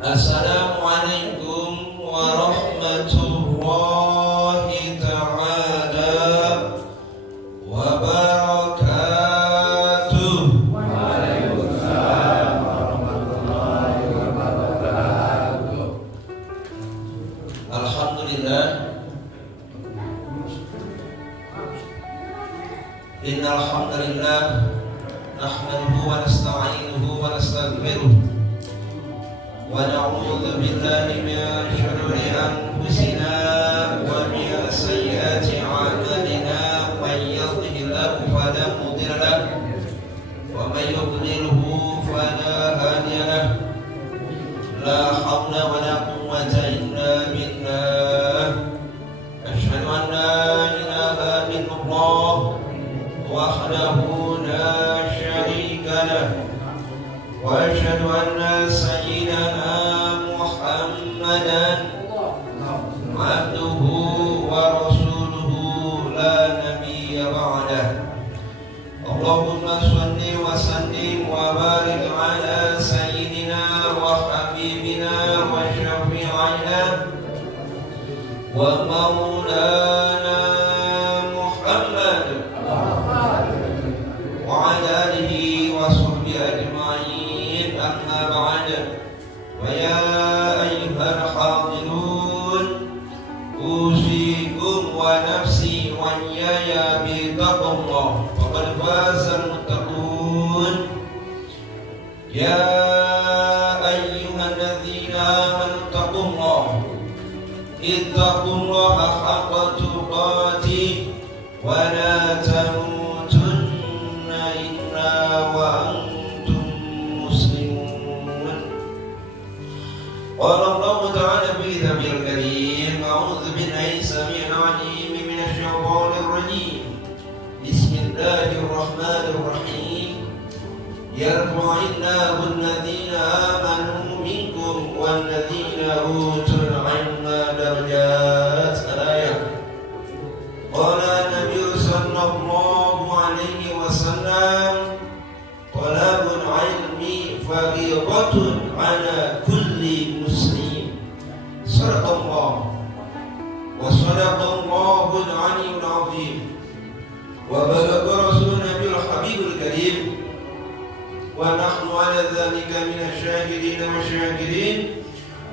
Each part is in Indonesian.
Assalamualaikum warahmatullahi ta'ala wabarakatuh. Waalaikumsalam warahmatullahi wabarakatuh. Alhamdulillah. Innal hamdalillah nahmaduhu wa nasta'inuhu wa nastaghfiruh wa na'udzu billahi min shururi anfusina wa min sayyiati a'malina may yahdihillahu fala mudilla lahu wa may yudlilhu fala hadiya lahu la haula wa la quwwata illa billah asyhadu an la ilaha illallah wahdahu la syarika lahu wa asyhadu anna sayyidana Muhammadan abduhu wa rasuluhu la nabiyya ba'dah. Allahumma shalli wa sallim wa barik ala sayyidina wa habibina wa syafi'ina wa maulana Muhammad wa ala alihi wa sahbihi ajma'in, amma ba'd. Wa ya ayyuhal hadirun usikum wa nafsi wa iyaya bi taqwallah faqad fazal muttaqun. Ya ayyuhalladzina amanu taqullaha ittaqullaha haqqa tuqatih wa la tamutunna illa wa antum muslimun. Qala Allah ta'ala fi kitabil karim, a'udzu billahi samil 'alim minasy syaithanir rajim. Bismillahirrahmanirrahim. Yarfa'illahu alladhina amanu minkum walladhina utul 'ilma darajat. Al-ayat. Qala Nabi sallallahu alaihi wasallam, talabul ilmi fardhatun 'ala kulli muslim. Sadaqallah wa sadaqallahul 'aliyyul 'azim. Wa balagha rasulun nabiyul habibul karim. Wa nahnu 'ala dzalika minasy syahidin wa syakirin.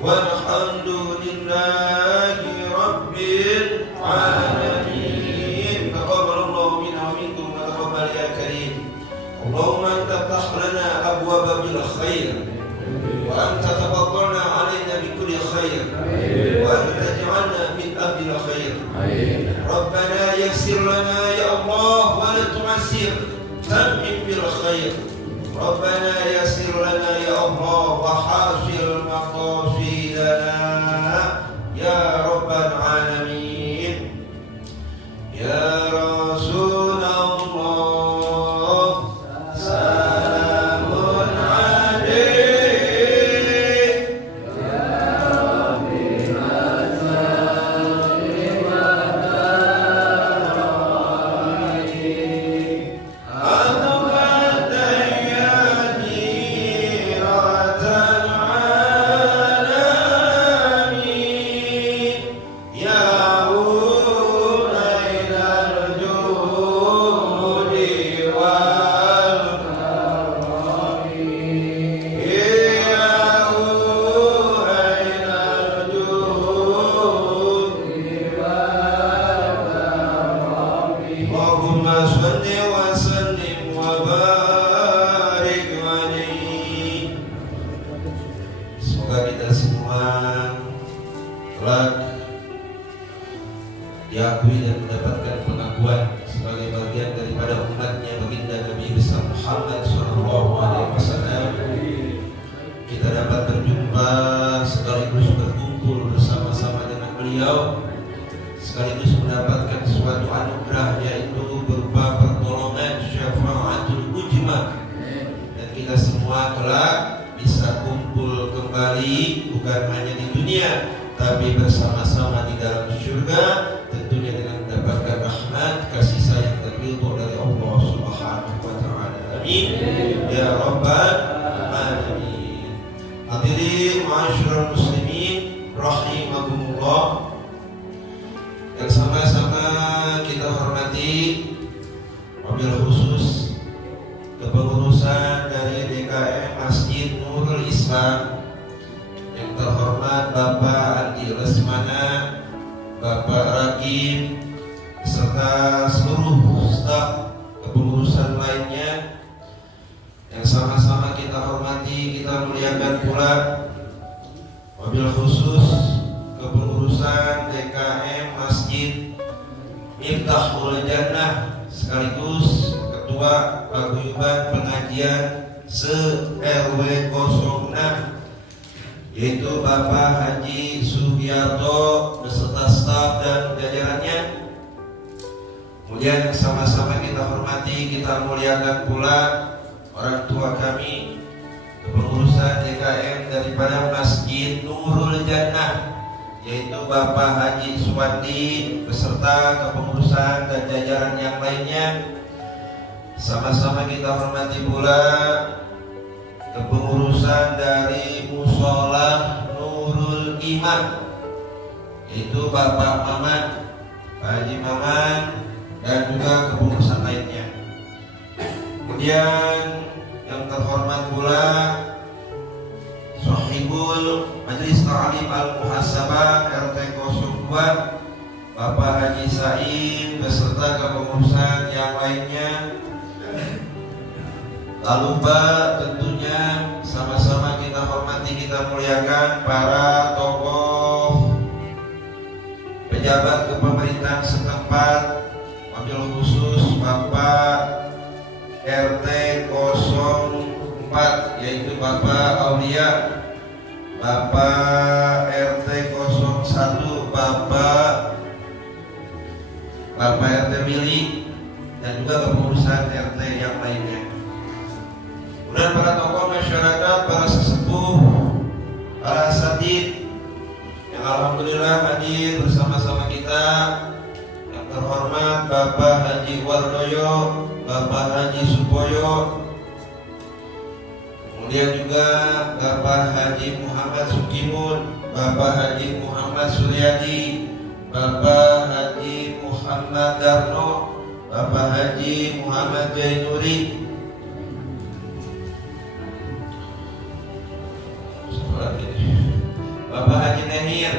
Walhamdulillahi rabbil alamin. Taqabbalallahu minna wa minkum wa taqabbal ya karim. Allahumma anta taftah lana abwaaba bil khair wa anta tafaddalna 'alaina bi kulli khair wa anta taj'alna min ahli khair. Rabbana yassir lana ya Allah wa la tu'assir, tammim bil khair. Rabbana yassir lana ya Allah wa hasil maqasidana ya rabbal alamin. Ya Rasulullah salamun alaik. Allahumma shalli wa sallim wa barik alaihi. Semoga kita semua telah diakui dan mendapatkan pengakuan sebagai bagian daripada umatnya baginda Nabi besar Muhammad sallallahu alaihi wasallam. Kita dapat berjumpa sekaligus berkumpul bersama-sama dengan beliau, sekaligus mendapatkan suatu anugerah yaitu berupa pertolongan syafaatul ujma, dan kita semua kelak bisa kumpul kembali bukan hanya di dunia tapi bersama-sama di dalam surga, tentunya dengan mendapatkan rahmat kasih sayang dan ridho dari Allah Subhanahu wa taala. Amin ya rabbal alamin. Hadirin ma'asyiral muslimin rahimakumullah. Yang sama-sama kita hormati, wabil khusus kepengurusan dari DKM Masjid Nurul Islam, yang terhormat Bapak Andi Lesmana, Bapak Rakib, serta seluruh staf kepengurusan lainnya yang sama-sama kita hormati, kita muliakan pula. Wabil khusus kepengurusan DKM Masjid Miftahul Jannah sekaligus Ketua Paguyuban Pengajian se-RW 06, yaitu Bapak Haji Sugiarto beserta staf dan jajarannya. Kemudian yang sama-sama kita hormati, kita muliakan pula orang tua kami, kepengurusan DKM daripada Masjid Nurul Jannah, yaitu Bapak Haji Suwandi beserta kepengurusan dan jajaran yang lainnya. Sama-sama kita hormati pula kepengurusan dari Musola Nurul Iman, yaitu Bapak Maman, Pak Haji Maman, dan juga kepengurusan lainnya. Kemudian yang terhormat pula Sohibul Majelis Ta'lim Al-Muhasabah RT 02 Bapak Haji Said beserta kepengurusan yang lainnya. Lalu tentunya sama-sama kita hormati, kita muliakan para tokoh pejabat kepemerintahan setempat, wabil khusus Bapak RT 04 yaitu Bapak Aulia, Bapak RT 01 Bapak RT Willy, dan juga kepengurusan RT yang lainnya. Kemudian para tokoh masyarakat, para sesepuh, para asatid yang alhamdulillah hadir bersama-sama kita. Yang terhormat Bapak Haji Wardoyo, Bapak Haji Supoyo, kemudian juga Bapak Haji Muhammad Sukimun, Bapak Haji Muhammad Suryadi, Bapak Haji Muhammad Darno, Bapak Haji Muhammad Jainuri, Bapak Haji Nehir,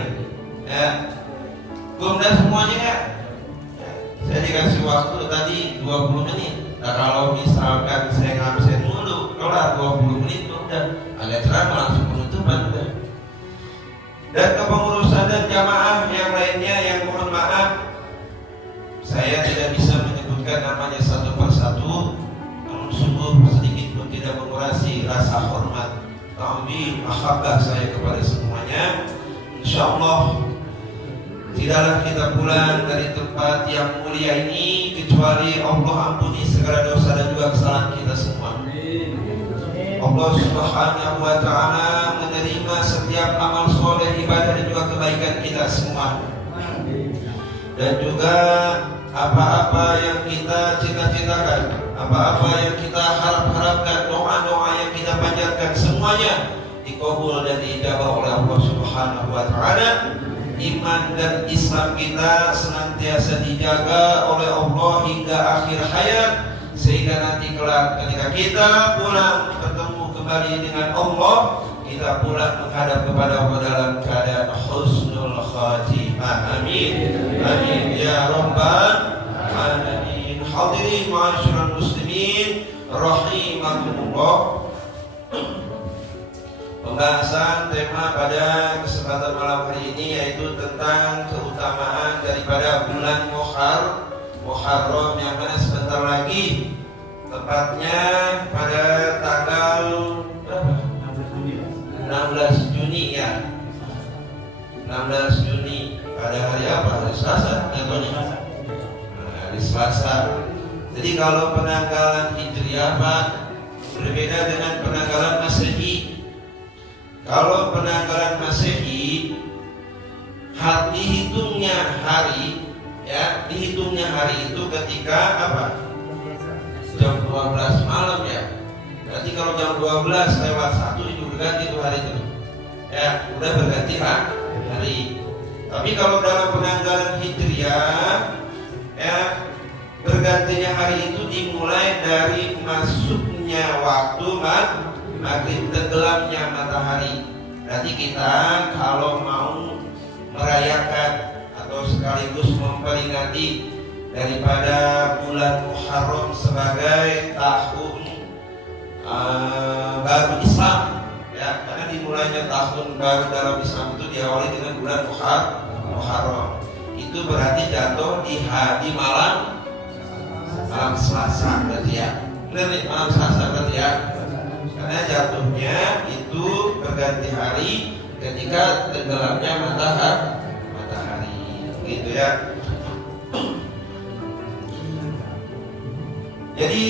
ya, kemudian semuanya ya. Saya dikasih waktu tadi 20 menit. Nah, kalau misalkan saya ngabsen dulu, kelar 20 menit udah agak ceramah langsung penutupan udah. Dan kepengurusan dan jamaah yang lainnya yang mohon maaf, saya tidak bisa menyebutkan namanya satu persatu, namun sungguh sedikit pun tidak mengurangi rasa hormat, ta'zim, mahabbah saya kepada semuanya. Insyaallah tidaklah kita pulang dari tempat yang mulia ini kecuali Allah ampuni segala dosa dan juga kesalahan kita semua. Allah Subhanahu wa ta'ala menerima setiap amal soleh, ibadah dan juga kebaikan kita semua. Dan juga apa-apa yang kita cita-citakan, apa-apa yang kita harap-harapkan, doa-doa yang kita panjatkan, semuanya dikabul dan diijabah oleh Allah Subhanahu wa ta'ala. Iman dan Islam kita senantiasa dijaga oleh Allah hingga akhir hayat, sehingga nanti kelak ketika kita pulang bertemu kembali dengan Allah, kita pulang menghadap kepada Allah dalam keadaan husnul khatimah. Amin, amin ya rabbal alamin. Hadirin ma'asyiral muslimin rahimakumullah. Pembahasan tema pada kesempatan malam hari ini yaitu tentang keutamaan daripada bulan Muharram yang mana sebentar lagi, tepatnya pada tanggal berapa? 16 Juni ya. 16 Juni pada hari apa? Hari Selasa contohnya. Hari Selasa. Jadi kalau penanggalan Hijriah Pak berbeda dengan penanggalan Masehi. Kalau penanggalan Masehi dihitungnya hari itu ketika apa? Jam 12 malam ya. Berarti kalau jam 12 lewat 1 itu berganti itu hari itu. ya udah berganti hari. Tapi kalau dalam penanggalan Hijriah, ya bergantinya hari itu dimulai dari masuknya waktu maghrib, tenggelamnya matahari. Berarti kita kalau mau merayakan atau sekaligus memperingati daripada bulan Muharram sebagai tahun baru Islam, ya, karena dimulainya tahun baru dalam Islam itu diawali dengan bulan Muharram. Itu berarti jatuh di malam Selasa berarti ya. Benar nih, malam Selasa berarti ya. Karena jatuhnya itu berganti hari ketika tenggelamnya matahari. Gitu ya. Jadi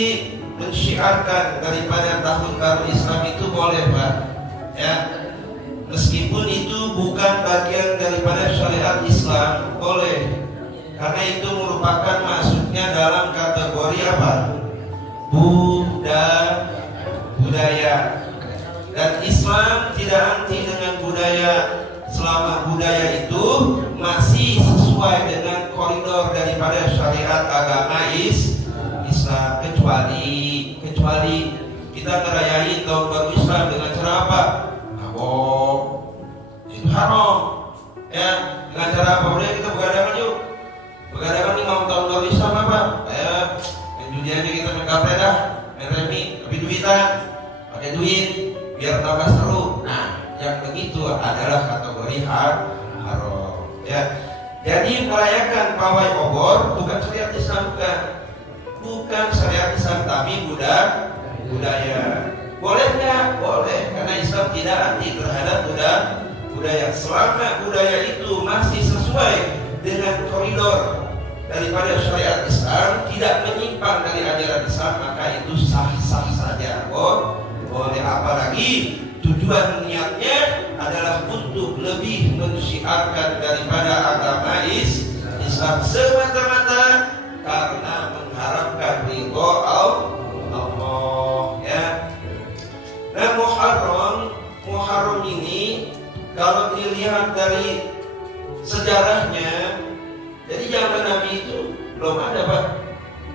mensyiarkan daripada tahun baru Islam itu boleh, Pak. Ya. Meskipun itu bukan bagian daripada syariat Islam, boleh. Karena itu merupakan masuknya dalam kategori apa? Budaya. Dan Islam tidak anti dengan budaya selama budaya itu masih sesuai dengan koridor daripada syariat agama Islam. Kecuali kita ngerayain tahun baru Islam dengan cara apa? Mabok, itu haram. Ya, dengan cara apa? Udah kita begadang yuk. Begadang nih mau tahun baru Islam apa? Main judi aja kita, main kafe dah, main remi, tapi duitan, pakai duit biar tambah seru. Nah, yang begitu adalah kategori haram. Ya, jadi merayakan pawai obor bukan syariat Islam, bukan syariat Islam, tapi budaya. Boleh nggak? Boleh, karena Islam tidak anti terhadap budaya. Selama budaya itu masih sesuai dengan koridor daripada syariat Islam, tidak menyimpang dari ajaran Islam, maka itu sah-sah saja. Boleh, apalagi tujuan niatnya adalah untuk lebih mensyiarkan daripada agama Islam semata-mata karena mengharapkan ridho Allah, ya. Nah, Muharram ini kalau dilihat dari sejarahnya, jadi zaman Nabi itu belum ada, Pak.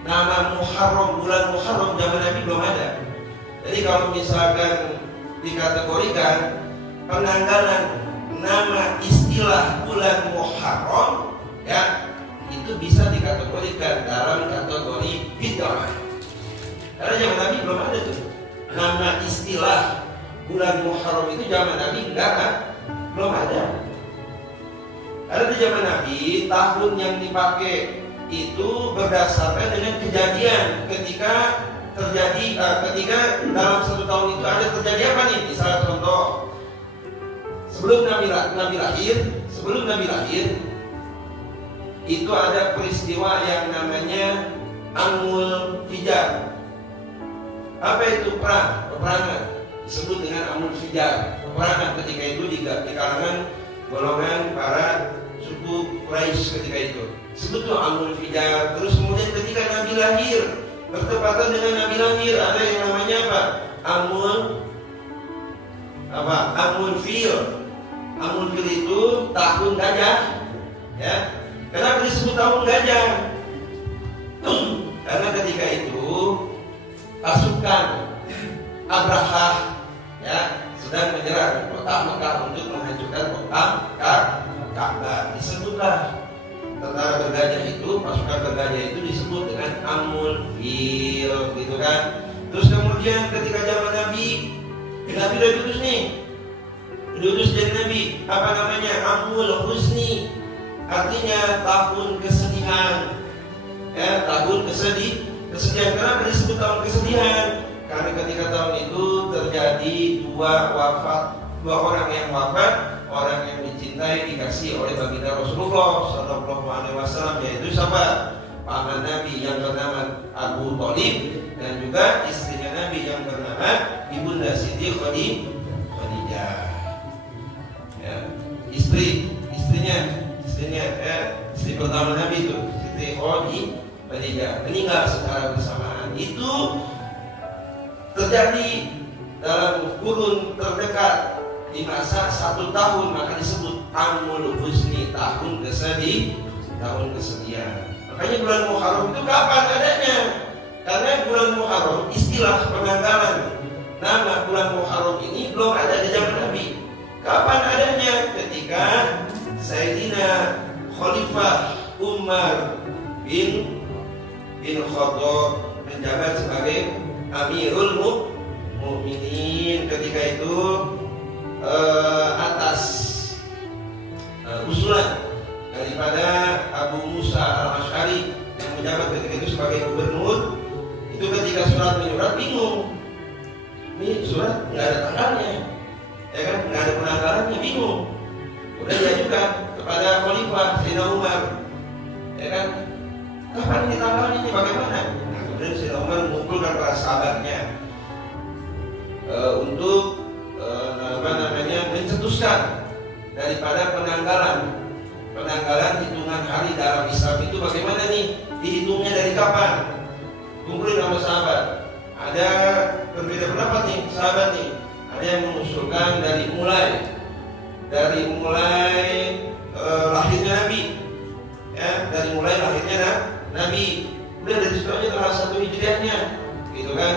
Nama Muharram, bulan Muharram zaman Nabi belum ada. Jadi kalau misalkan dikategorikan penanggalan nama istilah bulan Muharram, ya, itu bisa dikategorikan dalam kategori bid'ah. Karena zaman Nabi belum ada tuh nama istilah bulan Muharram itu, zaman Nabi belum ada. Karena di zaman Nabi tahun yang dipakai itu berdasarkan dengan kejadian ketika dalam satu tahun itu ada terjadi apa nih? Misalnya contoh, sebelum Nabi lahir itu ada peristiwa yang namanya Amul Fijar. Apa itu? Peperangan, disebut dengan Amul Fijar. Peperangan ketika itu di kalangan golongan para suku Quraisy ketika itu. Sebetulnya Amul Fijar. Terus kemudian ketika Nabi lahir, bertepatan dengan Nabi lahir, ada yang namanya apa? Amul Fil. Amul Fil itu tahun gajah, ya. Kenapa disebut tahun gajah? Karena ketika itu pasukan Abraha, ya, sedang menyerang kota Mekah untuk menghancurkan kota Ka'bah. Disebutlah tentara bergajah itu, pasukan bergajah itu disebut dengan Amul Fil, gitu kan. Terus kemudian ketika zaman Nabi udah diutus nih, diutus jadi Nabi, apa namanya? Amul Husni, artinya tahun kesedihan, ya, tahun kesedihan. Kenapa disebut tahun kesedihan? Karena ketika tahun itu terjadi dua orang yang wafat, orang yang dicintai, dikasih oleh baginda Rasulullah Sallallahu Alaihi Wasallam, yaitu siapa? Paman Nabi yang bernama Abu Thalib dan juga istrinya Nabi yang bernama Ibunda Siti Khadijah. Ya, istrinya, ya, istri pertama Nabi itu Siti Khadijah meninggal secara bersamaan. Itu terjadi dalam kurun terdekat dimasak 1 tahun, maka disebut Amul Husni, tahun kesedihan. Makanya bulan Muharram itu kapan adanya? Karena bulan Muharram istilah penanggalan nama bulan Muharram ini belum ada di zaman Nabi. Kapan adanya? Ketika Sayyidina Khalifah Umar bin Khattab menjabat sebagai Amirul Mukminin. Ketika itu atas usulan daripada Abu Musa Al-Asy'ari yang menjabat ketika itu sebagai gubernur, itu ketika surat menyurat bingung. Ini surat nggak ada tanggalnya, ya kan? Nggak ada penanggalannya, bingung. Udah diajukan kepada Khalifah Sayyidina Umar, ya kan? Kapan ini tanggalnya, ini bagaimana? Nah, kemudian Sayyidina Umar mengumpulkan para sahabatnya untuk mencetuskan daripada penanggalan hitungan hari dalam Islam itu bagaimana nih, dihitungnya dari kapan. Kumpulin sama sahabat, ada berbeda pendapat nih sahabat nih. Ada yang mengusulkan dari mulai lahirnya Nabi, ya, dari mulai lahirnya Nabi. Udah dari situ aja tanggal 1 Hijriahnya, gitu kan.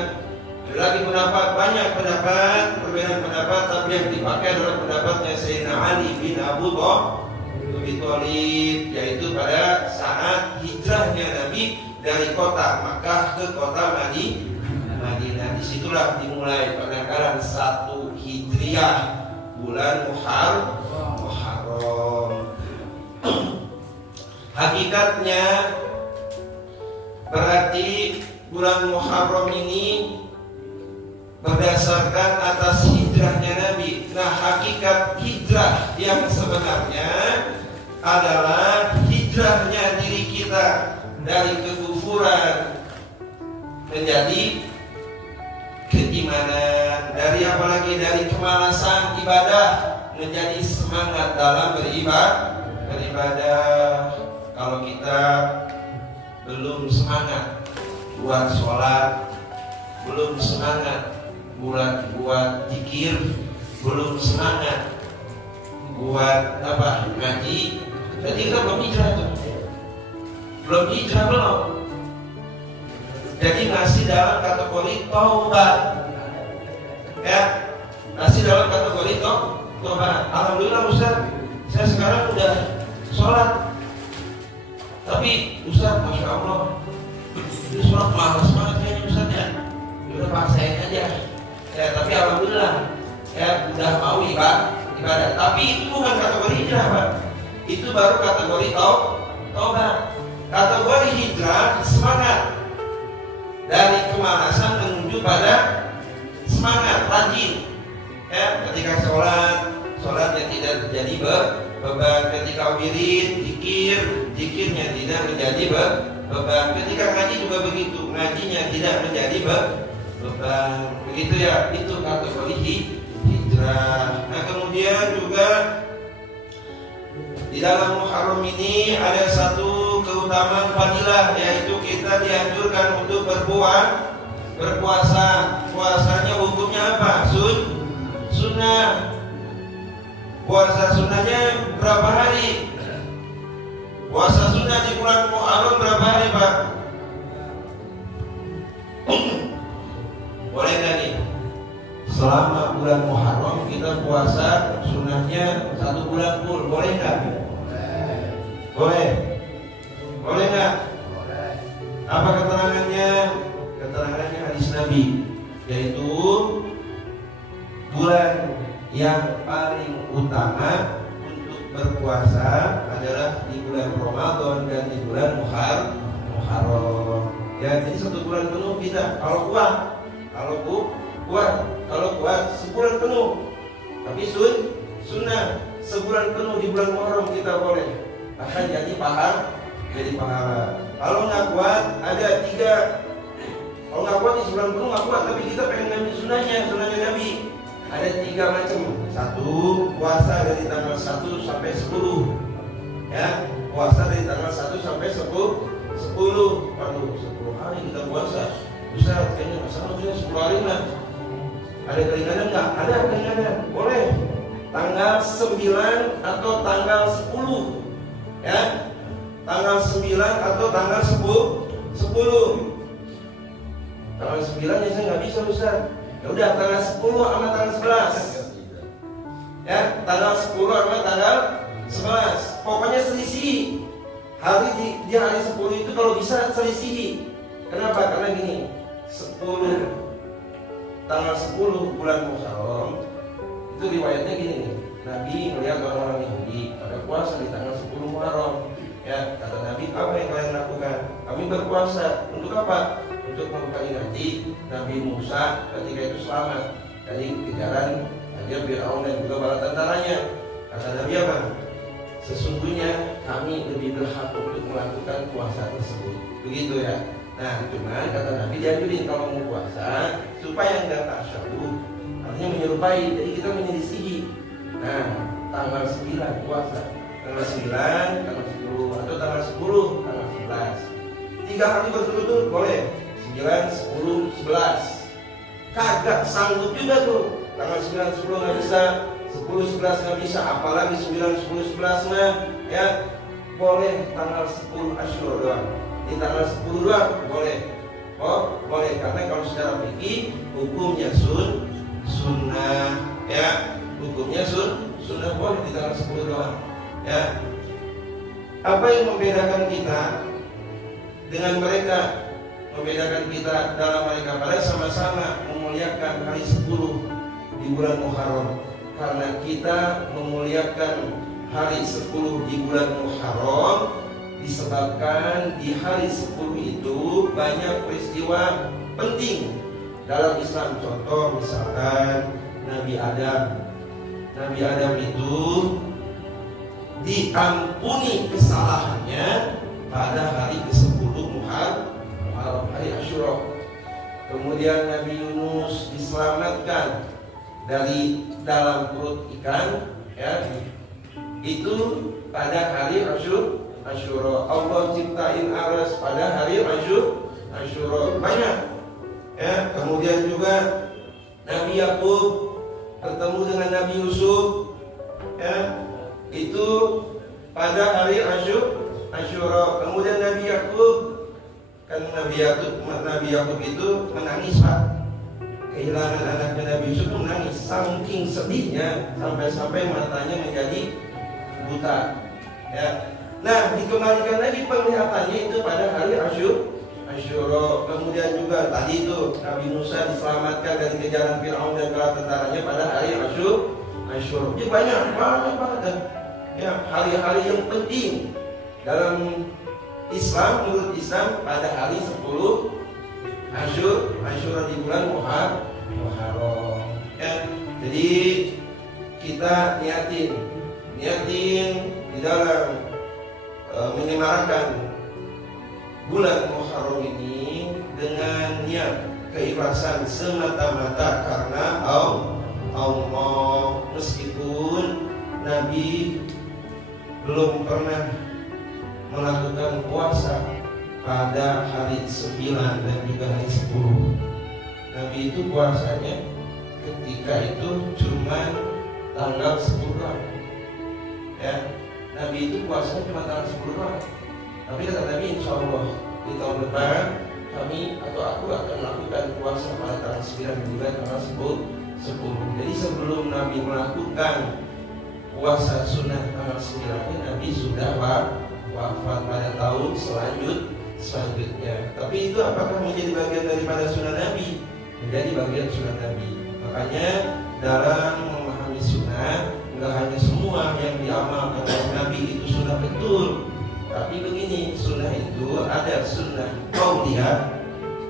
Ada lagi pendapat, banyak pendapat, perbedaan pendapat, tapi yang dipakai adalah pendapatnya Sayyidina Ali bin Abu Thalib, yaitu pada saat hijrahnya Nabi dari kota Makkah ke kota Madinah. Disitulah dimulai penanggalan 1 Hijriah, bulan Muharram. Hakikatnya berarti bulan Muharram ini berdasarkan atas hijrahnya Nabi. Nah, hakikat hijrah yang sebenarnya adalah hijrahnya diri kita dari kekufuran menjadi keimanan, dari kemalasan ibadah menjadi semangat dalam beribadah. Kalau kita belum semangat buat sholat, belum semangat buat zikir, belum semangat buat ngaji, jadi kita belum hijrah belum. Jadi masih dalam kategori taubat, ya, masih dalam kategori taubat. Alhamdulillah Ustaz, saya sekarang udah sholat, tapi Ustaz, masya Allah, ini sholat malas banget kayaknya Ustaz ya. Udah paksain aja. Ya, tapi alhamdulillah ya udah mau ibadah. Tapi itu bukan kategori hijrah, Pak. Itu baru kategori taubat. Kategori hijrah semangat dari kemalasan menuju pada semangat rajin. Ya, ketika sholatnya tidak menjadi beban. Ketika wirid, zikirnya tidak menjadi beban. Ketika ngaji juga begitu, ngajinya tidak menjadi beban. Begitu ya, itu kategori hijrah. Nah, kemudian juga di dalam Muharram ini ada satu keutamaan fadilah, yaitu kita dianjurkan untuk berpuasa. Puasanya hukumnya apa? Sunnah. Puasa sunnahnya berapa hari? Puasa sunnah di bulan Muharram berapa hari, Pak? Boleh nggak nih? Selama bulan Muharram kita puasa sunnahnya 1 bulan full, boleh nggak? Boleh. Boleh nggak? Apa keterangannya? Keterangannya hadis Nabi, yaitu bulan yang paling utama untuk berpuasa adalah di bulan Ramadan dan di bulan Muharram. Ya, jadi 1 bulan penuh kita kalau kuat sebulan penuh. Tapi sunnah sebulan penuh di bulan Muharram kita boleh. Akan jadi pahala. Kalau nggak kuat ada 3. Kalau nggak kuat di sebulan penuh nggak kuat, tapi kita pengen ngambil sunnahnya Nabi. Ada 3 macam. 1, puasa dari tanggal 1 sampai 10. Ya, puasa dari tanggal 1 sampai 10. Waduh, 10 hari kita puasa. Ustaz, kayaknya nggak sama, 10 hari lah. Ada keringanan nggak? Ada keringanan, boleh. tanggal 9 atau tanggal 10, ya. Tanggal 9 atau tanggal 10. Tanggal 9 ya saya nggak bisa Ustaz. Ya udah tanggal 10 sama tanggal 11. Ya, tanggal 10 sama tanggal 11. Pokoknya selisih. Hari di hari 10 itu kalau bisa selisih. Kenapa? Karena gini, 10 tanggal 10 bulan Muharram itu riwayatnya gini nih. Nabi melihat orang-orang Yahudi pada puasa di tanggal 10 Muharram. Ya, kata Nabi, apa yang kalian lakukan? Kami berpuasa. Untuk apa? Untuk memperingati Nabi Musa ketika itu selamat dari kejaran Raja Fir'aun dan juga bala tentaranya. Kata Nabi apa? Sesungguhnya kami lebih berhak untuk melakukan puasa tersebut. Begitu ya. Nah, cuman kata Nabi dianjurin kalau mau puasa supaya enggak tasyabbuh, artinya menyerupai. Jadi kita menyelisihi. Nah, tanggal 9 puasa, tanggal 9, tanggal 10 atau tanggal 10, tanggal 11. 3 hari berturut-turut boleh. 9, 10, 11. Kagak sanggup juga tuh. Tanggal 9, 10 nggak bisa, 10, 11 nggak bisa, apalagi 9, 10, 11 mah ya boleh tanggal 10 Asyura doang. Di tanggal 10 doang boleh. Oh, boleh karena kalau secara fikih hukumnya sunnah ya. Hukumnya sunnah boleh di tanggal 10 doang. Ya. Apa yang membedakan kita dengan mereka? Membedakan kita dalam mereka pada sama-sama memuliakan hari 10 di bulan Muharram. Karena kita memuliakan hari 10 di bulan Muharram disebabkan di hari 10 itu banyak peristiwa penting dalam Islam. Contoh misalkan Nabi Adam itu diampuni kesalahannya pada hari ke-10 Muharram, hari Asyura. Kemudian Nabi Yunus diselamatkan dari dalam perut ikan, ya, itu pada hari Asyura. Allah ciptain aras pada hari Asyura. Banyak, ya. Kemudian juga Nabi Yakub bertemu dengan Nabi Yusuf, ya, itu pada hari Asyura. Kemudian Nabi Yakub itu menangis, Pak. Kehilangan anaknya Nabi Yusuf itu menangis, saking sedihnya sampai-sampai matanya menjadi buta. Ya. Nah, dikembalikan lagi penglihatannya itu pada hari Asyura. Kemudian juga tadi itu Nabi Musa diselamatkan dari kejaran Fir'aun dan bala tentaranya pada hari Asyura. Jadi banyak banget. Ya, hari-hari yang penting dalam Islam, menurut Islam pada hari 10 Asyura di bulan Muharram. Ya, jadi kita niatin di dalam menyemarakan bulan Muharram ini dengan niat keikhlasan semata-mata karena Allah. Meskipun Nabi belum pernah melakukan puasa pada hari 9 dan juga hari 10. Nabi itu puasanya ketika itu cuma tanggal 10. Ya, Nabi itu puasanya cuma tanggal 10. Tapi kata Nabi, insya Allah di tahun depan kami atau aku akan melakukan puasa pada tanggal 9 dan juga tanggal 10. Jadi sebelum Nabi melakukan puasa sunnah tanggal 9, Nabi sudah wafat pada tahun selanjutnya. Tapi itu apakah menjadi bagian daripada sunnah Nabi? Menjadi bagian sunnah Nabi. Makanya dalam memahami sunnah, enggak hanya semua yang diamalkan oleh Nabi itu sunnah betul. Tapi begini, sunnah itu ada sunnah qauliyah,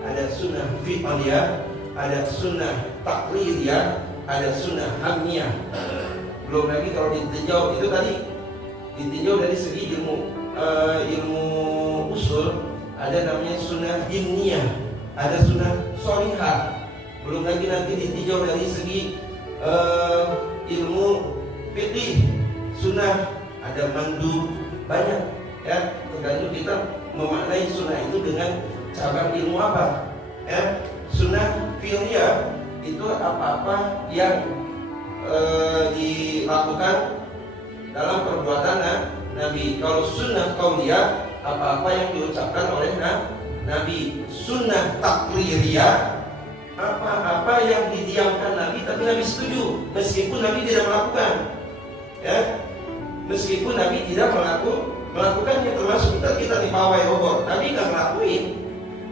ada sunnah fi'liyah, ada sunnah taqririyah, ada sunnah hamniyah. Belum lagi kalau ditinjau itu tadi ditinjau dari segi ilmu usul, ada namanya sunnah dimniyah, ada sunnah sholihah. Belum lagi nanti ditinjau dari segi ilmu fiqih, sunnah, ada mandu, banyak ya. Tergantung kita memaknai sunnah itu dengan cabang ilmu apa ya. Sunnah fi'liyah itu apa-apa yang dilakukan dalam perbuatan Nabi. Kalau sunnah qauliyah, apa-apa yang diucapkan oleh Nabi. Sunnah takririyah, apa-apa yang didiamkan Nabi tapi Nabi setuju meskipun Nabi tidak melakukan. Ya, meskipun Nabi tidak melakukannya, termasuk kita di pawai obor. Nabi nggak ngelakuin.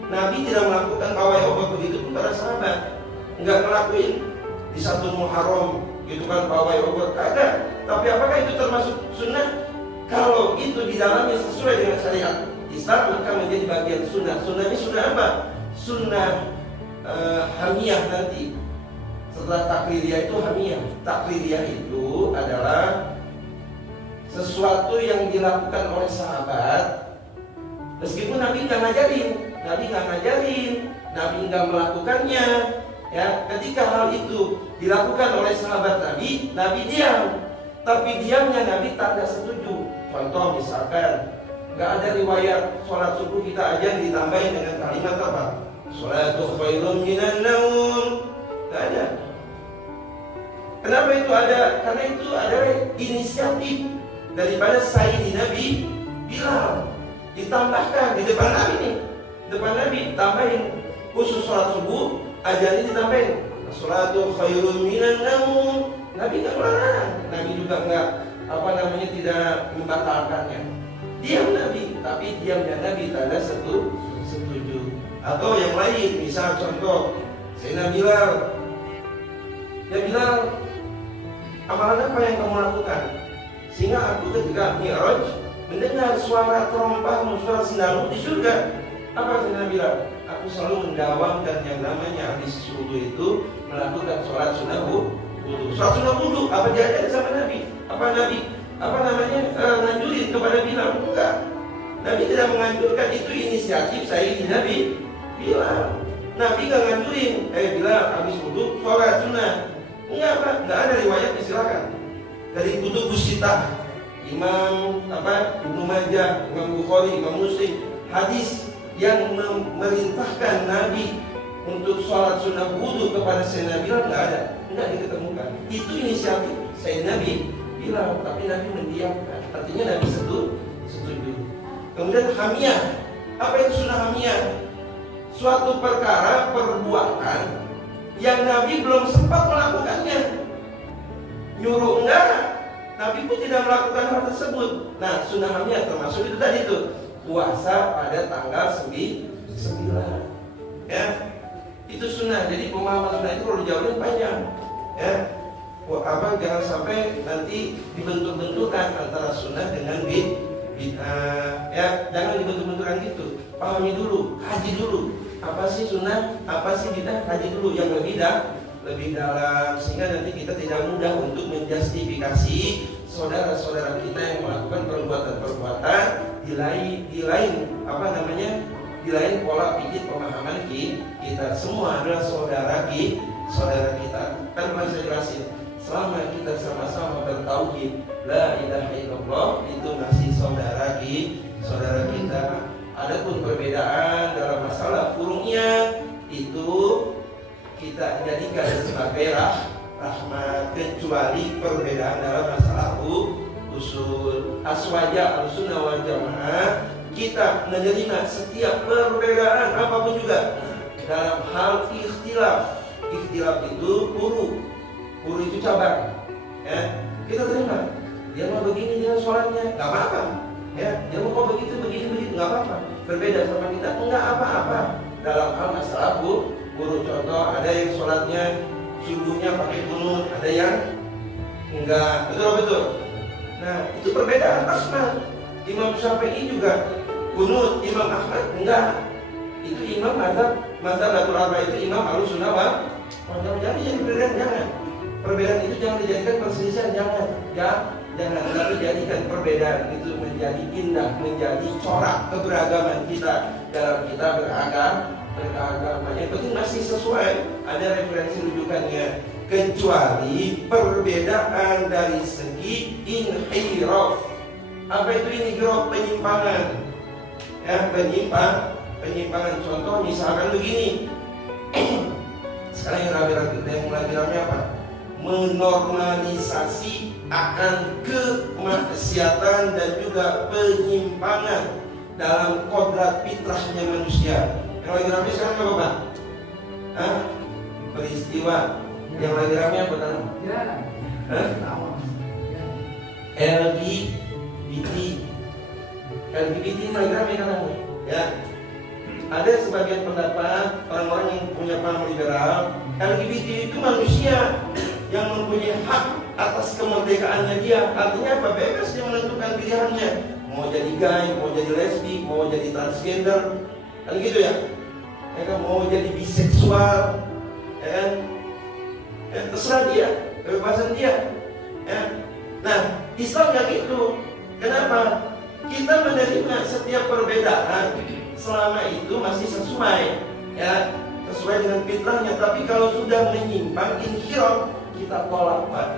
Nabi tidak melakukan pawai obor, begitu pun para sahabat nggak ngelakuin di satu Muharram gitu kan pawai obor, kagak. Tapi apakah itu termasuk sunnah? Kalau itu di dalamnya sesuai dengan syariat Islam, maka menjadi bagian sunnah. Sunnahnya sunnah apa? Sunnah hamiyah nanti. Setelah takririyah itu hamiyah. Takririyah itu adalah sesuatu yang dilakukan oleh sahabat meskipun Nabi nggak ngajarin, Nabi nggak melakukannya. Ya, ketika hal itu dilakukan oleh sahabat Nabi diam. Tapi diamnya Nabi tanda setuju. Contoh misalkan nggak ada riwayat sholat subuh kita aja ditambahin dengan kalimat apa? Sholatu khairun minan naum. Nggak ada. Kenapa itu ada? Karena itu adalah inisiatif daripada Sayyidina Nabi Bilal. Ditambahkan di depan Nabi nih. Depan Nabi tambahin khusus sholat subuh, ajarnya ditambahin sholatu khairun minan naum. Nabi nggak melarang, Nabi juga nggak tidak membatalkannya. Diam Nabi, tapi diamnya Nabi tanda setuju. Atau yang lain, misal contoh Sayyidina Bilal, ya Bilal, amalan apa yang kamu lakukan sehingga aku ketika Mi'raj mendengar suara trompa, suara sendalu di surga? Apa Sayyidina Bilal? Aku selalu mendawamkan yang namanya habis wudu itu melakukan sholat sunnah wudu. Sholat sunnah wudu apa diajarin sama Nabi? Apa namanya nganjurin kepada Bilal? Enggak. Nabi tidak menganjurkan, itu inisiatif Sayyidina Nabi Bilal. Nabi nggak nganjurin, Bilal habis wudu sholat sunnah. Enggak Pak, nggak ada riwayatnya, silakan. Dari kutub Sitah, Imam Ibnu Majah, Imam Bukhari, Imam Muslim, hadis yang memerintahkan Nabi untuk sholat sunnah wudu kepada Sayyidina Bilal nggak diketemukan. Itu inisiatif Sayyidina Nabi Bilal, tapi Nabi mendiamkan. Artinya Nabi setuju. Kemudian hamiyah, apa itu sunnah hamiyah? Suatu perkara, perbuatan yang Nabi belum sempat melakukannya. Nyuruh enggak, Nabi pun tidak melakukan hal tersebut. Nah, sunnah hamiyah termasuk itu tadi tuh. Puasa pada tanggal 9. Ya. Itu sunnah. Jadi pemahaman sunnah itu kalau dijauhin panjang. Ya. Jangan sampai nanti dibentur-benturkan antara sunnah dengan bid'ah. Ya, jangan dibentur-benturkan gitu. Pahami dulu, kaji dulu. Apa sih sunnah, apa sih bid'ah, kaji dulu yang lebih dalam, sehingga nanti kita tidak mudah untuk menjustifikasi saudara-saudara kita yang melakukan perbuatan-perbuatan di lain pola pikir pemahaman kita. Semua adalah saudara kita. Kan pernah saya jelasin, selama kita sama-sama bertauhid la ilaha illallah, itu masih saudara kita. Adapun perbedaan dalam masalah furungnya itu kita jadikan sebagai rahmat, kecuali perbedaan dalam masalah usul. Aswaja al-sunnah wal jamaah, kita menerima setiap perbedaan apapun juga dalam hal ikhtilaf. Ikhtilaf itu puru itu cabang. Ya, kita terima. Dia mau begini dia sholatnya, nggak apa-apa. Ya, dia mau kok begitu nggak apa-apa. Berbeda sama kita nggak apa-apa. Dalam hal masalah puru, contoh ada yang sholatnya subuhnya pakai kunut, ada yang enggak, betul. Nah, itu perbedaan asma. Imam Syafi'i juga kunut, Imam Ahmad enggak. Itu imam mazhabatul arba, itu imam Ahlussunnah wal Jamaah. Jadi perbedaan itu jangan dijadikan perselisihan, jangan. Tapi jadikan perbedaan itu menjadi indah, menjadi corak keberagaman kita dalam kita beragama. Yang penting masih sesuai, ada referensi rujukannya, kecuali perbedaan dari segi inhiraf. Apa itu inhiraf? Penyimpangan. Ya, penyimpangan. Contoh misalkan begini. Sekarang yang lagi rame apa? menormalisasi akan kemaksiatan dan juga penyimpangan dalam kodrat fitrahnya manusia. Yang lagi ramai sekarang apa Pak? Peristiwa. Yang lagi ramai apa kan? LGBT ini lagi ramai kan? Ya. Ada sebagian pendapat orang-orang yang punya paham liberal, LGBT itu manusia yang mempunyai hak atas kemerdekaannya dia. Artinya apa? Bebas dia menentukan pilihannya. Mau jadi gay, mau jadi lesbi, mau jadi transgender, kan gitu ya? Ya kan? Mau jadi biseksual, ya kan? Ya, terserah dia, kebebasan dia. Ya. Nah, Islam nggak gitu. Kenapa? Kita menerima setiap perbedaan selama itu masih sesuai, ya, sesuai dengan fitrahnya. Tapi kalau sudah menyimpang, inhiraf, kita tolak Pak.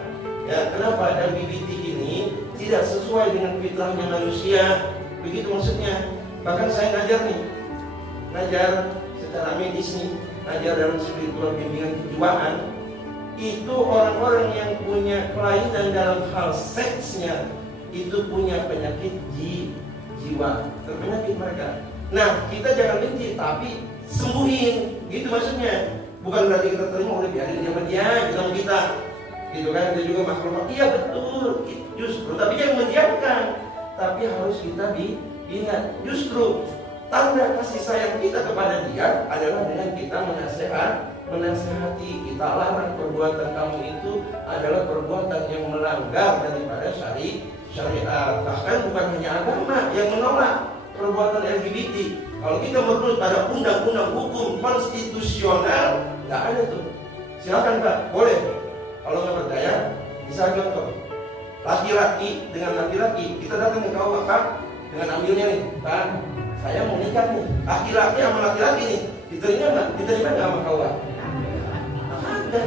Ya, kenapa LGBT ini tidak sesuai dengan fitrahnya manusia? Begitu maksudnya. Bahkan saya ngajar secara medis nih, ngajar dalam spiritual bimbingan kejiwaan. Itu orang-orang yang punya kelainan dalam hal seksnya itu punya penyakit jiwa, terpenyakit mereka. Nah, kita jangan benci, tapi sembuhin, gitu maksudnya. Bukan berarti kita terima, udah biarin dia sama dia, kita sama kita, gitu kan? Dia juga makhluk. Iya betul, justru. Tapi jangan mendiamkan, tapi harus kita ingat. Justru tanda kasih sayang kita kepada dia adalah dengan kita menasehati. Kita larang perbuatan kamu itu adalah perbuatan yang melanggar daripada syariat. Bahkan bukan hanya agama yang menolak perbuatan LGBT. Kalau kita menurut pada undang-undang hukum konstitusional, nggak ada tuh. Silakan Pak, boleh. Kalau nggak percaya, bisa contoh. Laki-laki dengan laki-laki, kita datang ke KUA Pak, dengan ambilnya nih, Pak, saya mau nikah nih. Laki-laki sama laki-laki nih, diterima nggak? Diterima nggak sama KUA? Ada.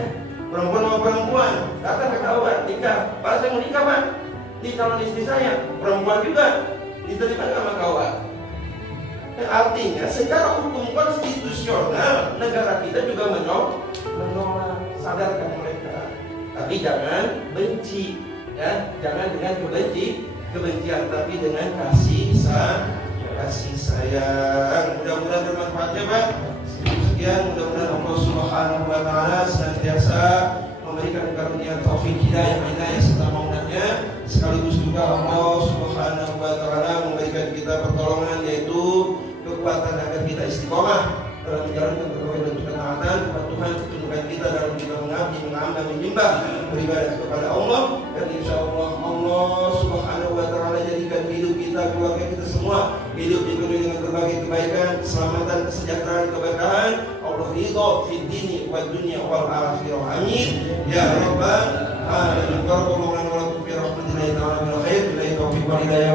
Perempuan sama perempuan, datang ke KUA, nikah. Pak, saya mau nikah Pak. Ini calon istri saya, perempuan juga, diterima nggak sama KUA? Artinya secara hukum konstitusional negara kita juga menolak. Sadarkan mereka. Tapi jangan benci, ya, jangan dengan kebencian, tapi dengan kasih sayang. Mudah-mudahan bermanfaatnya Pak. Sekian, mudah-mudahan Allah Subhanahu wa taala senantiasa memberikan karunia taufik hidayah serta maunannya. Sekaligus juga Allah Subhanahu wa taala memberikan kita pertolongan, yaitu kekuatan agar kita istiqomah dalam menjalankan berbagai bentuk ketaatan kepada Tuhan. Tunjukkan kita dalam kita mengabdi, mengamal, menyembah, beribadah kepada Allah. Dan insya Allah Allah Subhanahu wa taala jadikan hidup kita, keluarga kita semua hidup dipenuhi dengan berbagai kebaikan, keselamatan, kesejahteraan, keberkahan. Allah ridho fid dini wa dunya wal akhirah. Amin ya rabbal alamin. Barakallahu lana wa lakum fi rahmatillahi ta'ala bil khair. Billahi taufiq wal hidayah.